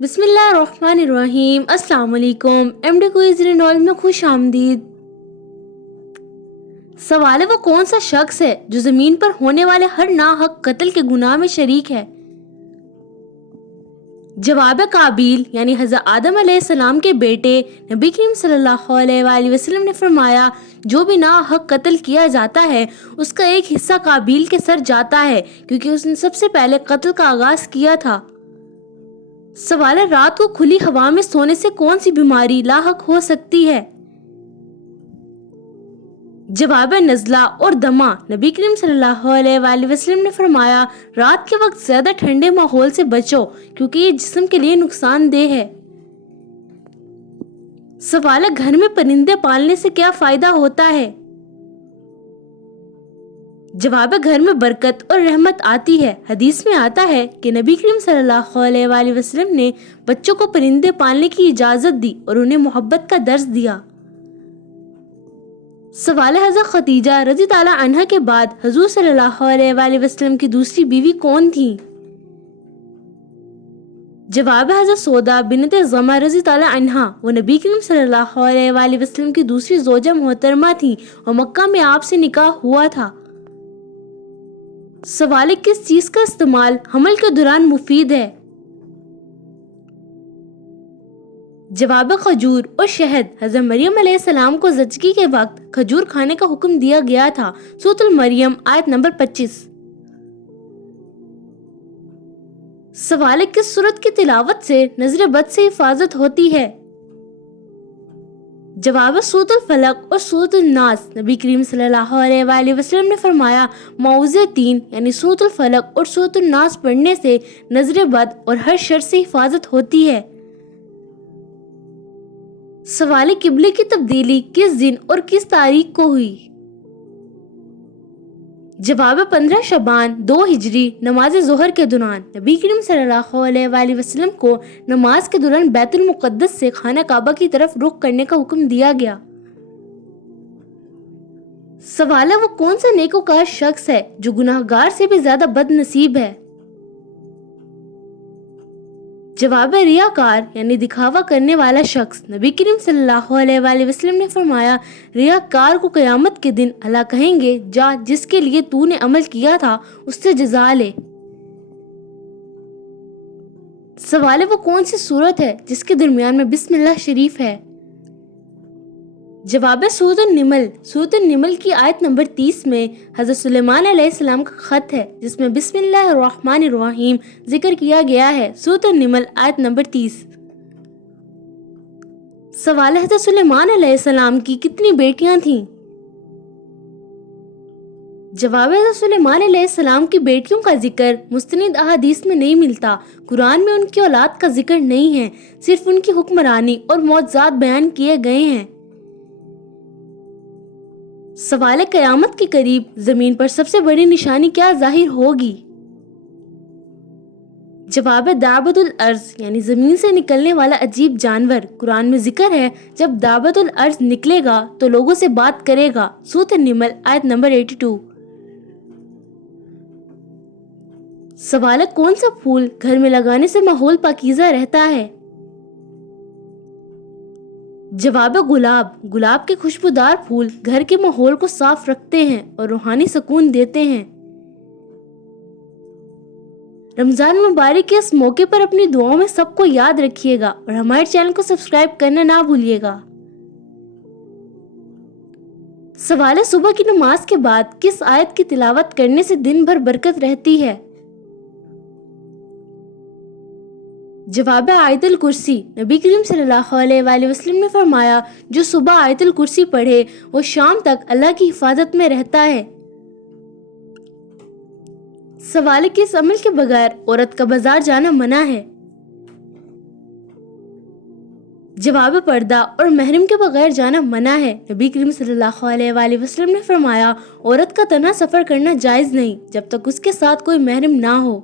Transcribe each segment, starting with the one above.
بسم اللہ الرحمن الرحیم۔ السلام علیکم۔ MD کوئز رینالڈ میں خوش آمدید۔ سوال ہے وہ کون سا شخص ہے جو زمین پر ہونے والے ہر ناحق قتل کے گناہ میں شریک ہے؟ جواب قابیل یعنی حضرت آدم علیہ السلام کے بیٹے نبی کریم صلی اللہ علیہ وآلہ وسلم نے فرمایا جو بھی ناحق قتل کیا جاتا ہے اس کا ایک حصہ قابیل کے سر جاتا ہے کیونکہ اس نے سب سے پہلے قتل کا آغاز کیا تھا۔ سوال ہے رات کو کھلی ہوا میں سونے سے کون سی بیماری لاحق ہو سکتی ہے؟ جواب نزلہ اور دمہ۔ نبی کریم صلی اللہ علیہ وآلہ وسلم نے فرمایا رات کے وقت زیادہ ٹھنڈے ماحول سے بچو کیونکہ یہ جسم کے لیے نقصان دہ ہے۔ سوال ہے گھر میں پرندے پالنے سے کیا فائدہ ہوتا ہے؟ جواب گھر میں برکت اور رحمت آتی ہے۔ حدیث میں آتا ہے کہ نبی کریم صلی اللہ علیہ وآلہ وسلم نے بچوں کو پرندے پالنے کی اجازت دی اور انہیں محبت کا درس دیا۔ سوال ہے حضرت خدیجہ رضی تعالیٰ عنہا کے بعد حضور صلی اللہ علیہ وآلہ وسلم کی دوسری بیوی کون تھی؟ جواب حضرت سودا بنت زمع رضی تعالیٰ عنہا۔ وہ نبی کریم صلی اللہ علیہ وآلہ وسلم کی دوسری زوجہ محترمہ تھی اور مکہ میں آپ سے نکاح ہوا تھا۔ سوال ہے کس چیز کا استعمال حمل کے دوران مفید ہے؟ جواب کھجور اور شہد۔ حضرت مریم علیہ السلام کو زچگی کے وقت کھجور کھانے کا حکم دیا گیا تھا۔ سورۃ المریم آیت نمبر 25۔ سوال ہے کس سورت کی تلاوت سے نظر بد سے حفاظت ہوتی ہے؟ جواب سورۃ الفلق اور سورۃ الناس۔ نبی کریم صلی اللہ علیہ وآلہ وسلم نے فرمایا معوذتین یعنی سورۃ الفلق اور سورۃ الناس پڑھنے سے نظر بد اور ہر شر سے حفاظت ہوتی ہے۔ سوال قبلے کی تبدیلی کس دن اور کس تاریخ کو ہوئی؟ جواب 15 شعبان 2 ہجری نماز ظہر کے دوران۔ نبی کریم صلی اللہ علیہ وآلہ وسلم کو نماز کے دوران بیت المقدس سے خانہ کعبہ کی طرف رخ کرنے کا حکم دیا گیا۔ سوال ہے وہ کون سا نیکوکار شخص ہے جو گناہگار سے بھی زیادہ بد نصیب ہے؟ جواب ریاکار یعنی دکھاوا کرنے والا شخص۔ نبی کریم صلی اللہ علیہ وآلہ وسلم نے فرمایا ریاکار کو قیامت کے دن اللہ کہیں گے جا جس کے لیے تو نے عمل کیا تھا اس سے جزا لے۔ سوال ہے وہ کون سی سورت ہے جس کے درمیان میں بسم اللہ شریف ہے؟ جواب سورۃ النمل۔ سورۃ النمل کی آیت نمبر 30 میں حضرت سلیمان علیہ السلام کا خط ہے جس میں بسم اللہ الرحمن الرحیم ذکر کیا گیا ہے۔ سورۃ النمل آیت نمبر 30۔ سوال ہے حضرت سلیمان علیہ السلام کی کتنی بیٹیاں تھیں؟ جواب حضرت سلیمان علیہ السلام کی بیٹیوں کا ذکر مستند احادیث میں نہیں ملتا۔ قرآن میں ان کی اولاد کا ذکر نہیں ہے، صرف ان کی حکمرانی اور معجزات بیان کیے گئے ہیں۔ سوال قیامت کے قریب زمین پر سب سے بڑی نشانی کیا ظاہر ہوگی؟ جواب دابۃ الارض یعنی زمین سے نکلنے والا عجیب جانور۔ قرآن میں ذکر ہے جب دابۃ الارض نکلے گا تو لوگوں سے بات کرے گا۔ سورۃ النمل آیت نمبر 82۔ سوال ہے کون سا پھول گھر میں لگانے سے ماحول پاکیزہ رہتا ہے؟ جواب گلاب۔ گلاب کے خوشبودار پھول گھر کے ماحول کو صاف رکھتے ہیں اور روحانی سکون دیتے ہیں۔ رمضان مبارک کے اس موقع پر اپنی دعاؤں میں سب کو یاد رکھیے گا اور ہمارے چینل کو سبسکرائب کرنا نہ بھولیے گا۔ سوال ہے صبح کی نماز کے بعد کس آیت کی تلاوت کرنے سے دن بھر برکت رہتی ہے؟ جواب آیت الکرسی۔ نبی کریم صلی اللہ علیہ وآلہ وسلم نے فرمایا جو صبح آیت الکرسی پڑھے وہ شام تک اللہ کی حفاظت میں رہتا ہے۔ سوال کس عمل کے بغیر عورت کا بازار جانا منع ہے؟ جواب پردہ اور محرم کے بغیر جانا منع ہے۔ نبی کریم صلی اللہ علیہ وآلہ وسلم نے فرمایا عورت کا تنہا سفر کرنا جائز نہیں جب تک اس کے ساتھ کوئی محرم نہ ہو۔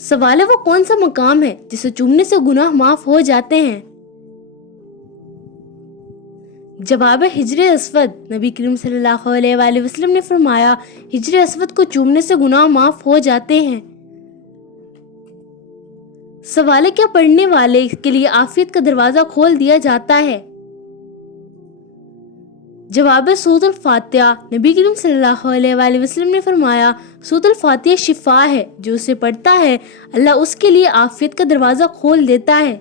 سوال ہے وہ کون سا مقام ہے جسے چومنے سے گناہ معاف ہو جاتے ہیں؟ جواب حجر اسود۔ نبی کریم صلی اللہ علیہ وآلہ وسلم نے فرمایا حجر اسود کو چومنے سے گناہ معاف ہو جاتے ہیں۔ سوال ہے کیا پڑھنے والے کے لیے عافیت کا دروازہ کھول دیا جاتا ہے؟ جواب سورۃ الفاتحہ، نبی کریم صلی اللہ علیہ وآلہ وسلم نے فرمایا سورۃ الفاتحہ شفا ہے، جو اسے پڑھتا ہے اللہ اس کے لیے عافیت کا دروازہ کھول دیتا ہے۔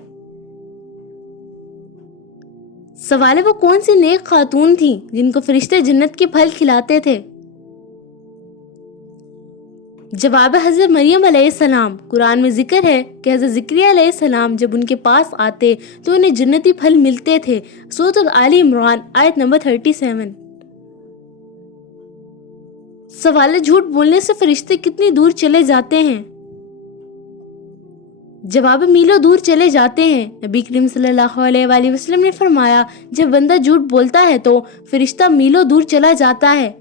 سوال ہے وہ کون سی نیک خاتون تھیں جن کو فرشتے جنت کے پھل کھلاتے تھے؟ جواب حضرت مریم علیہ السلام۔ قرآن میں ذکر ہے کہ حضرت زکریا علیہ السلام جب ان کے پاس آتے تو انہیں جنتی پھل ملتے تھے۔ سورۃ آل عمران آیت نمبر 37۔ سوال ہے جھوٹ بولنے سے فرشتے کتنی دور چلے جاتے ہیں؟ جواب میلوں دور چلے جاتے ہیں۔ نبی کریم صلی اللہ علیہ وآلہ وسلم نے فرمایا جب بندہ جھوٹ بولتا ہے تو فرشتہ میلوں دور چلا جاتا ہے۔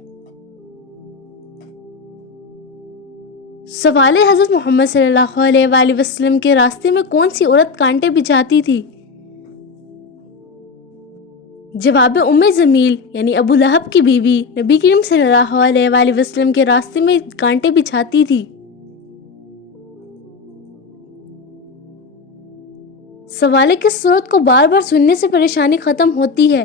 سوال ہے حضرت محمد صلی اللہ علیہ وآلہ وسلم کے راستے میں کون سی عورت کانٹے بچھاتی تھی؟ جواب ام جمیل یعنی ابو لہب کی بیوی نبی کریم صلی اللہ علیہ وآلہ وسلم کے راستے میں کانٹے بچھاتی تھی۔ سوال ہے کس سورت کو بار بار سننے سے پریشانی ختم ہوتی ہے؟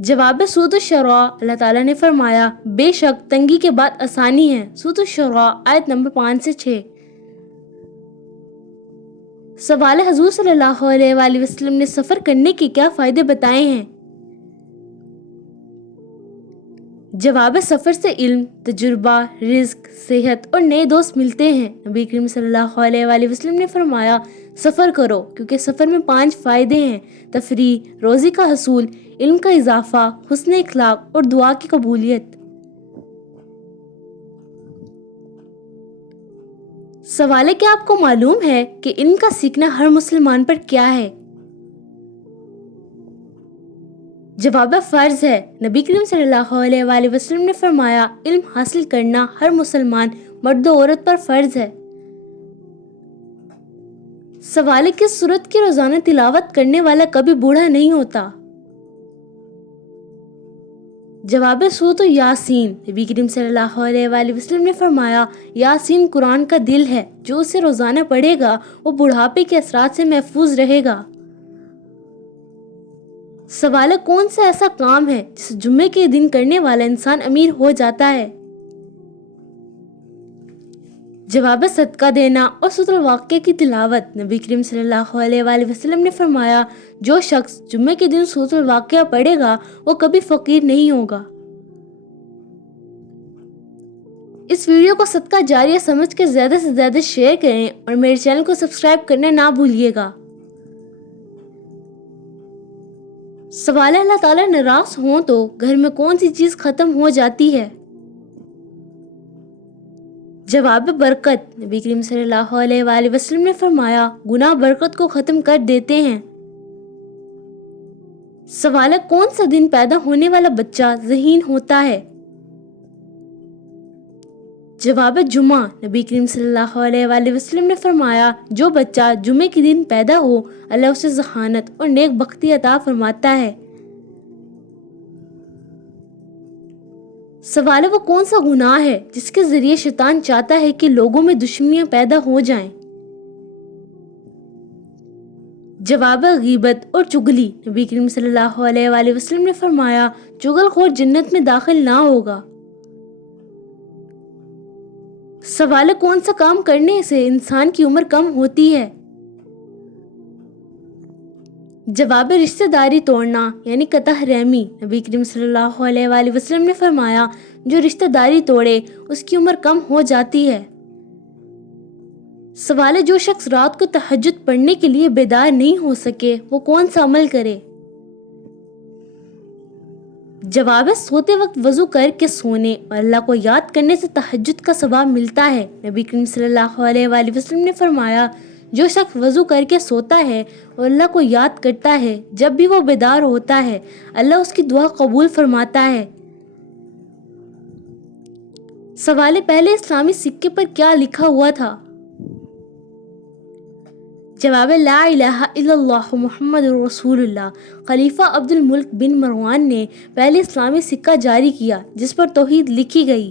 جواب سورۃ الشورى، اللہ تعالیٰ نے فرمایا بے شک تنگی کے بعد آسانی ہے۔ سورۃ الشورى آیت نمبر 5 سے 6۔ سوال ہے حضور صلی اللہ علیہ وآلہ وسلم نے سفر کرنے کے کیا فائدے بتائے ہیں؟ جواب سفر سے علم، تجربہ، رزق، صحت اور نئے دوست ملتے ہیں۔ نبی کریم صلی اللہ علیہ وآلہ وسلم نے فرمایا سفر کرو کیونکہ سفر میں 5 فائدے ہیں: تفریح، روزی کا حصول، علم کا اضافہ، حسن اخلاق اور دعا کی قبولیت۔ سوال ہے کیا آپ کو معلوم ہے کہ علم کا سیکھنا ہر مسلمان پر کیا ہے؟ جواب فرض ہے۔ نبی کریم صلی اللہ علیہ وآلہ وسلم نے فرمایا علم حاصل کرنا ہر مسلمان مرد و عورت پر فرض ہے۔ سوال ہے کس سورت کی روزانہ تلاوت کرنے والا کبھی بوڑھا نہیں ہوتا؟ جواب سورۃ یاسین، نبی کریم صلی اللہ علیہ وآلہ وسلم نے فرمایا یاسین قرآن کا دل ہے، جو اسے روزانہ پڑھے گا وہ بڑھاپے کے اثرات سے محفوظ رہے گا۔ سوال ہے کون سا ایسا کام ہے جس جمعے کے دن کرنے والا انسان امیر ہو جاتا ہے؟ جواب صدقہ دینا اور سورۃ الواقعہ کی تلاوت۔ نبی کریم صلی اللہ علیہ وآلہ وسلم نے فرمایا جو شخص جمعے کے دن سورۃ الواقعہ پڑھے گا وہ کبھی فقیر نہیں ہوگا۔ اس ویڈیو کو صدقہ جاریہ سمجھ کے زیادہ سے زیادہ شیئر کریں اور میرے چینل کو سبسکرائب کرنا نہ بھولیے گا۔ سوال ہے اللہ تعالیٰ ناراض ہوں تو گھر میں کون سی چیز ختم ہو جاتی ہے؟ جواب برکت۔ نبی کریم صلی اللہ علیہ وآلہ وسلم نے فرمایا گناہ برکت کو ختم کر دیتے ہیں۔ سوال ہے کون سا دن پیدا ہونے والا بچہ ذہین ہوتا ہے؟ جواب جمعہ۔ نبی کریم صلی اللہ علیہ وآلہ وسلم نے فرمایا جو بچہ جمعے کے دن پیدا ہو اللہ اسے ذہانت اور نیک بختی عطا فرماتا ہے۔ سوال ہے وہ کون سا گناہ ہے جس کے ذریعے شیطان چاہتا ہے کہ لوگوں میں دشمنیاں پیدا ہو جائیں؟ جواب غیبت اور چغلی۔ نبی کریم صلی اللہ علیہ وآلہ وسلم نے فرمایا چغل خور جنت میں داخل نہ ہوگا۔ سوال ہے کون سا کام کرنے سے انسان کی عمر کم ہوتی ہے؟ جواب رشتہ داری توڑنا یعنی قطع رحمی۔ نبی کریم صلی اللہ علیہ وآلہ وسلم نے فرمایا جو رشتہ داری توڑے اس کی عمر کم ہو جاتی ہے۔ سوال ہے جو شخص رات کو تہجد پڑھنے کے لیے بیدار نہیں ہو سکے وہ کون سا عمل کرے؟ جواب ہے سوتے وقت وضو کر کے سونے اور اللہ کو یاد کرنے سے تہجد کا ثواب ملتا ہے۔ نبی کریم صلی اللہ علیہ وآلہ وسلم نے فرمایا جو شخص وضو کر کے سوتا ہے اور اللہ کو یاد کرتا ہے جب بھی وہ بیدار ہوتا ہے اللہ اس کی دعا قبول فرماتا ہے۔ سوال ہے پہلے اسلامی سکے پر کیا لکھا ہوا تھا؟ جواب لا الہ الا اللہ محمد رسول اللہ۔ خلیفہ عبد الملک بن مروان نے پہلے اسلامی سکہ جاری کیا جس پر توحید لکھی گئی۔